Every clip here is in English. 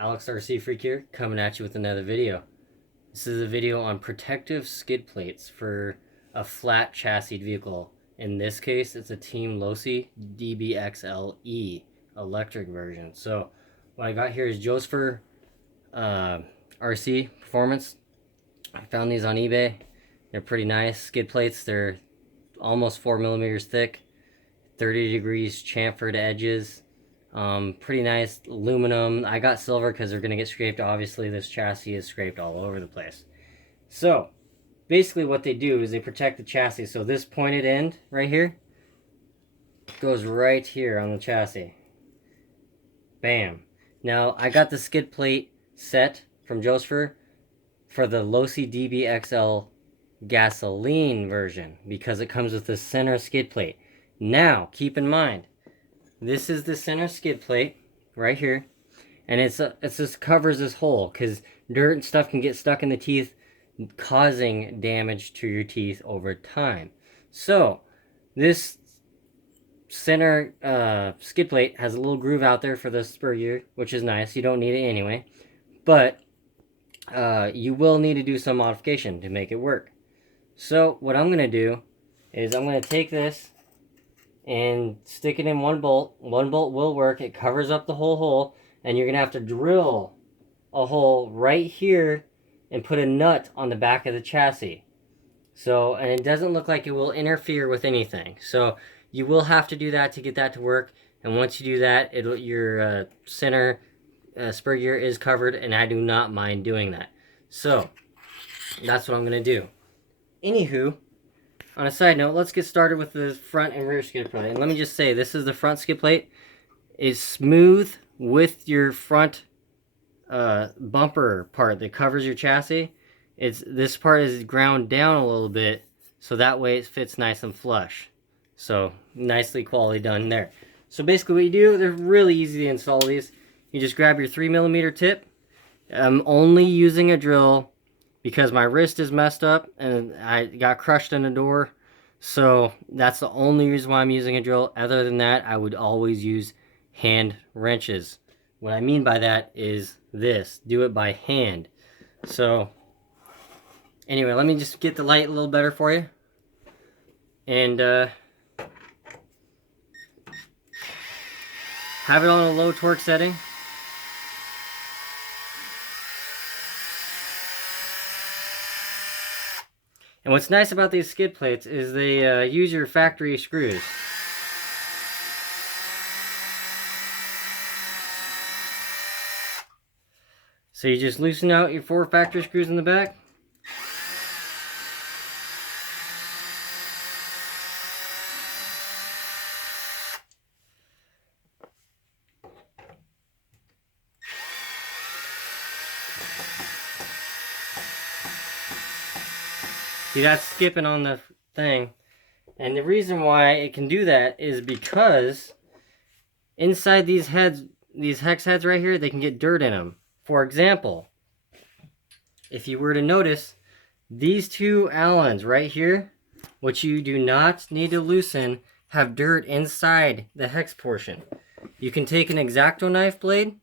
Alex RC Freak here, coming at you with another video. This is a video on protective skid plates for a flat chassis vehicle. In this case, it's a Team Losi DBXL-E electric version. So what I got here is Joseph RC Performance. I found these on eBay. They're pretty nice skid plates. They're almost 4 millimeters thick, 30 degrees chamfered edges. Pretty nice aluminum. I got silver because they're going to get scraped. Obviously, this chassis is scraped all over the place. So, basically what they do is they protect the chassis. So this pointed end right here goes right here on the chassis. Bam. Now, I got the skid plate set from Joseph for the Losi DBXL gasoline version because it comes with the center skid plate. Now, keep in mind, this is the center skid plate right here, and it just covers this hole because dirt and stuff can get stuck in the teeth, causing damage to your teeth over time. So this center skid plate has a little groove out there for the spur gear, which is nice. You don't need it anyway, but you will need to do some modification to make it work. So what I'm going to do is I'm going to take this and stick it in one bolt. One bolt will work. It covers up the whole hole, and you're going to have to drill a hole right here and put a nut on the back of the chassis. So, and it doesn't look like it will interfere with anything. So you will have to do that to get that to work. And once you do that, your center spur gear is covered, and I do not mind doing that. So that's what I'm going to do. Anywho, on a side note, let's get started with the front and rear skid plate. And let me just say, this is the front skid plate. It's smooth with your front bumper part that covers your chassis. This part is ground down a little bit, so that way it fits nice and flush. So, nicely quality done there. So basically what you do, they're really easy to install these. You just grab your 3mm tip. I'm only using a drill because my wrist is messed up and I got crushed in the door. So that's the only reason why I'm using a drill. Other than that, I would always use hand wrenches. What I mean by that is this. Do it by hand. So anyway, let me just get the light a little better for you. And have it on a low torque setting. And what's nice about these skid plates is they use your factory screws. So you just loosen out your 4 factory screws in the back. See, that's skipping on the thing. And the reason why it can do that is because inside these heads, these hex heads right here, they can get dirt in them. For example, if you were to notice, these 2 Allens right here, which you do not need to loosen, have dirt inside the hex portion. You can take an X-Acto knife blade.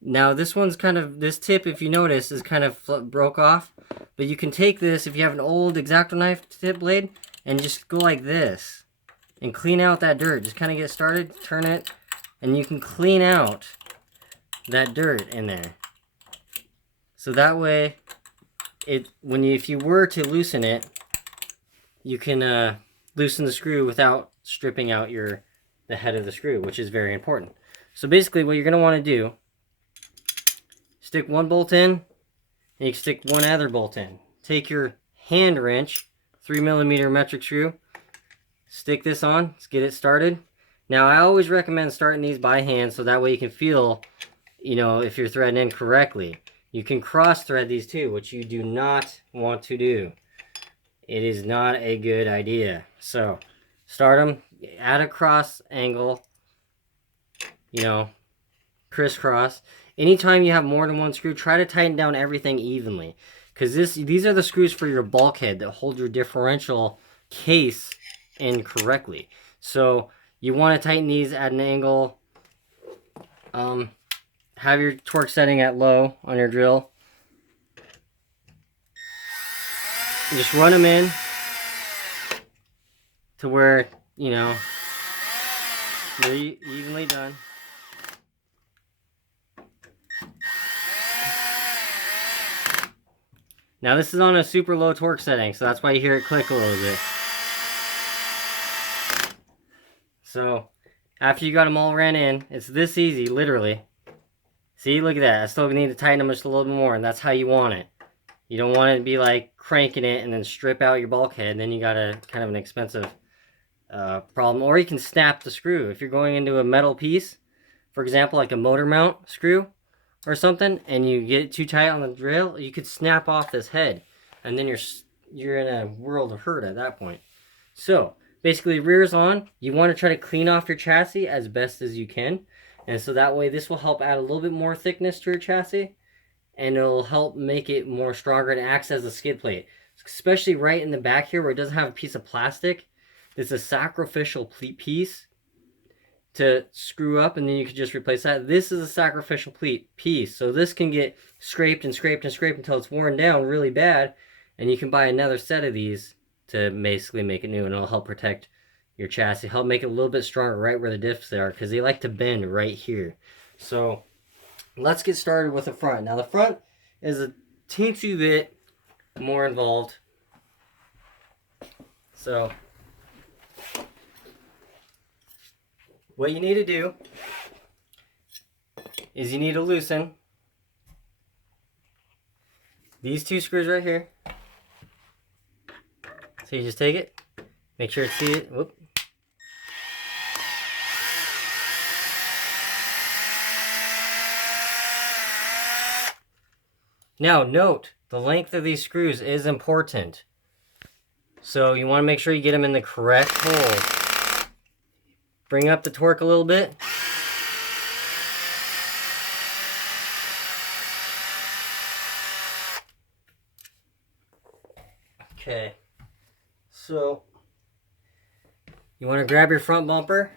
Now this one's kind of, this tip, if you notice, is kind of broke off. But you can take this, if you have an old X-Acto knife tip blade, and just go like this. And clean out that dirt. Just kind of get started, turn it, and you can clean out that dirt in there. So that way, if you were to loosen it, you can loosen the screw without stripping out the head of the screw, which is very important. So basically what you're going to want to do, stick one bolt in, and you can stick one other bolt in. Take your hand wrench, 3mm metric screw, stick this on, let's get it started. Now I always recommend starting these by hand so that way you can feel, if you're threading in correctly. You can cross thread these too, which you do not want to do. It is not a good idea. So start them at a cross angle, crisscross. Anytime you have more than one screw, try to tighten down everything evenly. Because these are the screws for your bulkhead that hold your differential case in correctly. So you want to tighten these at an angle have your torque setting at low on your drill. And just run them in to where, you know, they're evenly done. Now this is on a super low torque setting, so that's why you hear it click a little bit. So after you got them all ran in, it's this easy, literally. See, look at that. I still need to tighten them just a little bit more, and that's how you want it. You don't want it to be like cranking it and then strip out your bulkhead, and then you got a kind of an expensive problem. Or you can snap the screw. If you're going into a metal piece, for example, like a motor mount screw or something, and you get it too tight on the drill, you could snap off this head, and then you're in a world of hurt at that point. So basically, rear's on. You want to try to clean off your chassis as best as you can, and so that way this will help add a little bit more thickness to your chassis, and it'll help make it more stronger and acts as a skid plate, especially right in the back here where it doesn't have a piece of plastic. It's a sacrificial piece to screw up, and then you can just replace that. This is a sacrificial piece, so this can get scraped and scraped and scraped until it's worn down really bad, and you can buy another set of these to basically make it new, and it'll help protect your chassis, help make it a little bit stronger right where the diffs are, because they like to bend right here. So let's get started with the front. Now the front is a teensy bit more involved. So what you need to do is you need to loosen these two screws right here. So you just take it, make sure it's seated. Whoop. Now note, the length of these screws is important. So you want to make sure you get them in the correct hole. Bring up the torque a little bit. Okay. So you want to grab your front bumper.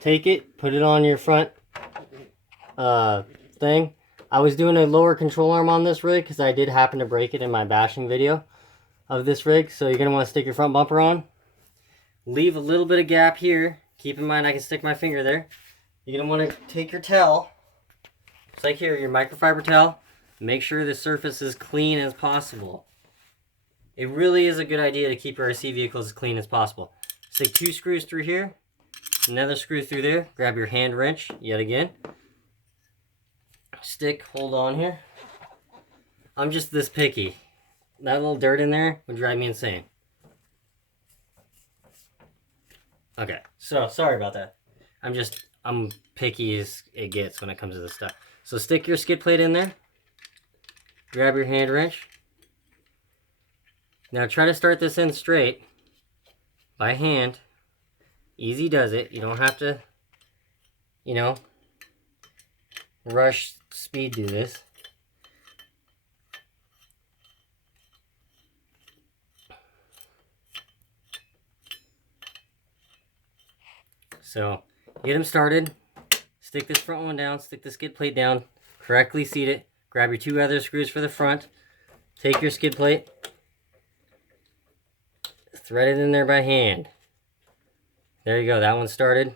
Take it, put it on your front thing. I was doing a lower control arm on this rig because I did happen to break it in my bashing video of this rig. So you're going to want to stick your front bumper on. Leave a little bit of gap here. Keep in mind I can stick my finger there. You're going to want to take your towel, just like here, your microfiber towel. Make sure the surface is clean as possible. It really is a good idea to keep your RC vehicles as clean as possible. Stick 2 screws through here, another screw through there. Grab your hand wrench yet again. Stick, hold on here. I'm just this picky. That little dirt in there would drive me insane. Okay, so sorry about that. I'm picky as it gets when it comes to this stuff. So stick your skid plate in there. Grab your hand wrench. Now try to start this in straight by hand. Easy does it. You don't have to, you know, rush speed do this. So get them started. Stick this front one down. Stick the skid plate down. Correctly seat it. Grab your 2 other screws for the front. Take your skid plate. Thread it in there by hand. There you go. That one started.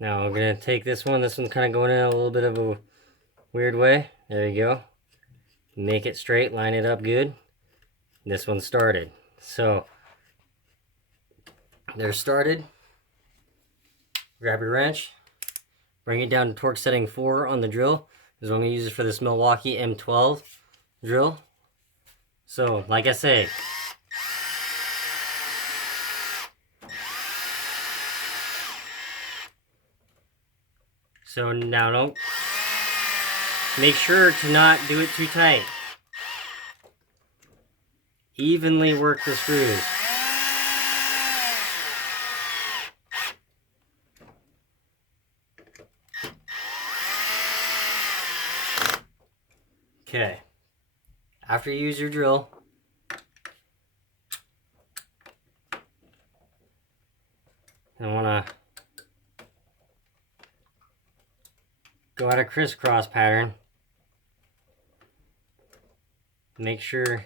Now we're going to take this one. This one's kind of going in a little bit of a weird way. There you go. Make it straight. Line it up good. This one started. So they're started. Grab your wrench. Bring it down to torque setting 4 on the drill. This is what I'm going to use it for this Milwaukee M12 drill. So, like I say, so now don't make sure to not do it too tight. Evenly work the screws. Okay. After you use your drill, I want to go at a crisscross pattern. Make sure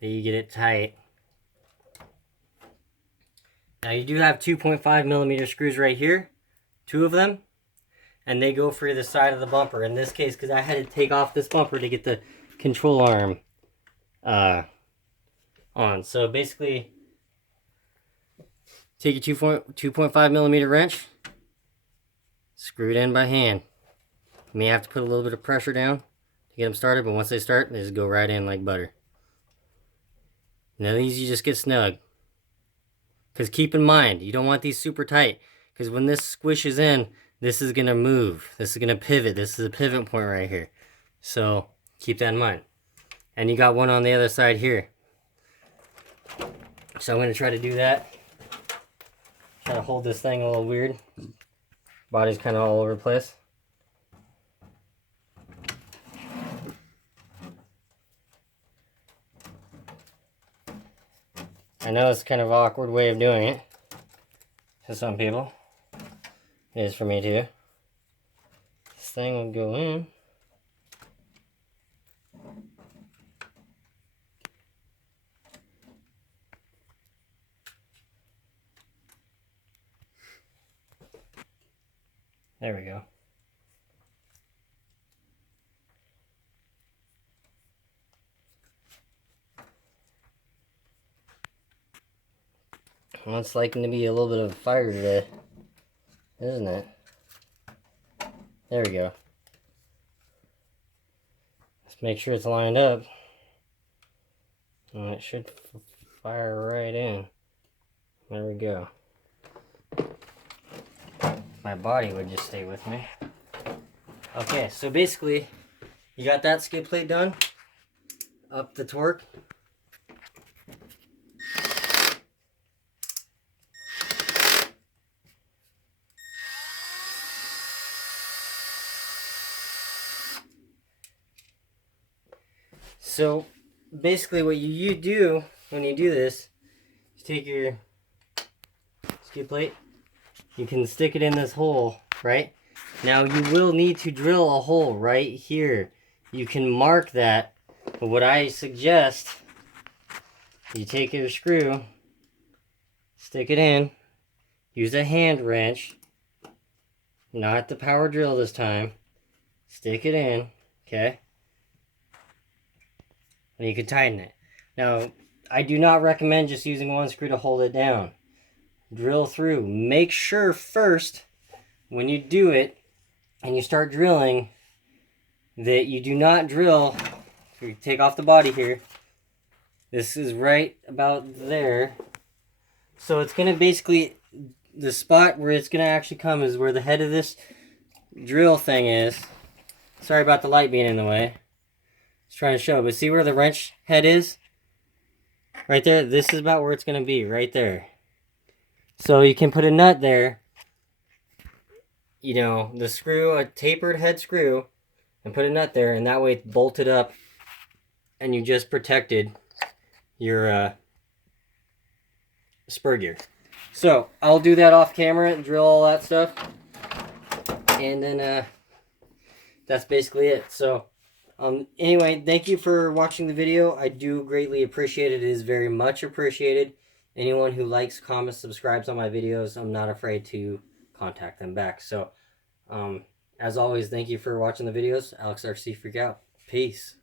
that you get it tight. Now you do have 2.5 millimeter screws right here, 2 of them, and they go for the side of the bumper. In this case, because I had to take off this bumper to get the control arm on. So basically, take your 2.5 millimeter wrench, screw it in by hand. You may have to put a little bit of pressure down to get them started, but once they start, they just go right in like butter. Now these you just get snug. Because keep in mind, you don't want these super tight. Because when this squishes in, this is going to move. This is going to pivot. This is a pivot point right here. So keep that in mind. And you got one on the other side here. So I'm going to try to do that. Try to hold this thing a little weird. Body's kind of all over the place. I know it's kind of an awkward way of doing it to some people. It is for me too. This thing will go in. There we go. Well, it's liking to be a little bit of a fire today, isn't it? There we go. Let's make sure it's lined up. And it should fire right in. There we go. My body would just stay with me. Okay, so basically, you got that skid plate done. Up the torque. So basically what you do when you do this, you take your skid plate, you can stick it in this hole, right? Now you will need to drill a hole right here. You can mark that, but what I suggest, you take your screw, stick it in, use a hand wrench, not the power drill this time, stick it in, okay? And you can tighten it. Now, I do not recommend just using one screw to hold it down. Drill through. Make sure first, when you do it, and you start drilling, that you do not drill, if you take off the body here, this is right about there. So it's going to basically, the spot where it's going to actually come is where the head of this drill thing is. Sorry about the light being in the way. Just trying to show, but see where the wrench head is? Right there, this is about where it's going to be, right there. So you can put a nut there, you know, the screw, a tapered head screw, and put a nut there, and that way it's bolted up, and you just protected your spur gear. So I'll do that off camera and drill all that stuff, and then that's basically it. So anyway, thank you for watching the video. I do greatly appreciate it. It is very much appreciated. Anyone who likes, comments, subscribes on my videos, I'm not afraid to contact them back. So, as always, thank you for watching the videos. Alex RC Freak out. Peace.